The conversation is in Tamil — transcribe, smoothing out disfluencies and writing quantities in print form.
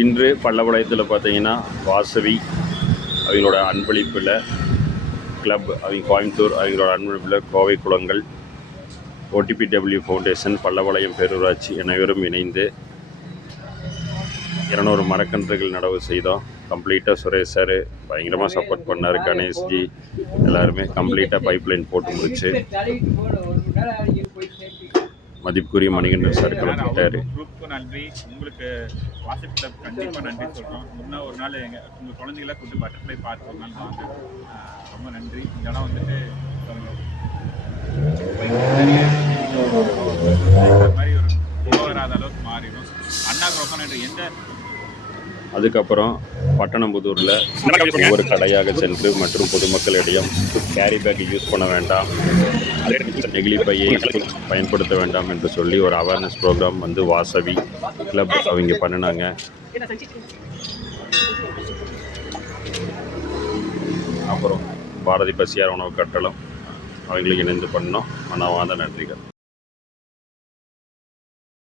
இன்று பல்லபாளையத்தில் பார்த்தீங்கன்னா வாசவி அவங்களோட அன்பளிப்பில் கிளப் அவங்க கோயம்புத்தூர் அவங்களோட அன்பளிப்பில் கோவை குளங்கள் OTPW ஃபவுண்டேஷன் பல்லபாளையம் பேரூராட்சி அனைவரும் இணைந்து 200 மரக்கன்றுகள் நடவு செய்தோம். கம்ப்ளீட்டாக சுரேஷ் சார் பயங்கரமாக சப்போர்ட் பண்ணார். கணேஷ்ஜி எல்லாருமே கம்ப்ளீட்டாக பைப்லைன் போட்டு முடிச்சு மதிப்புக்குரிய மணிகண்டன் சார் கலந்துட்டார். குரூப்புக்கும் நன்றி, உங்களுக்கு வாட்ஸ்அப் கிளப் கண்டிப்பாக நன்றி சொல்கிறோம். முன்னால் ஒரு நாள் உங்கள் குழந்தைகளை கூட்டு பட்டர்ஃப்ளை பார்க் ஒரு நாள் வாங்க. ரொம்ப நன்றி. இந்த இடம் வந்துட்டு மாதிரி ஒரு வராத அளவுக்கு மாறிடும். அண்ணா கோகனட் எந்த அதுக்கப்புறம் பட்டணம்புதூரில் ஒவ்வொரு கடையாக சென்று மற்றும் பொதுமக்களிடையே கேரி பேக் யூஸ் பண்ண வேண்டாம், நெகிழி பையை பயன்படுத்த வேண்டாம் என்று சொல்லி ஒரு அவேர்னஸ் ப்ரோக்ராம் வந்து வாசவி கிளப் அவங்க பண்ணினாங்க. அப்புறம் பாரதி பசியார் உணவு கட்டளம் அவங்களுக்கு இணைந்து பண்ணோம். மனமார்ந்த நன்றிகள்.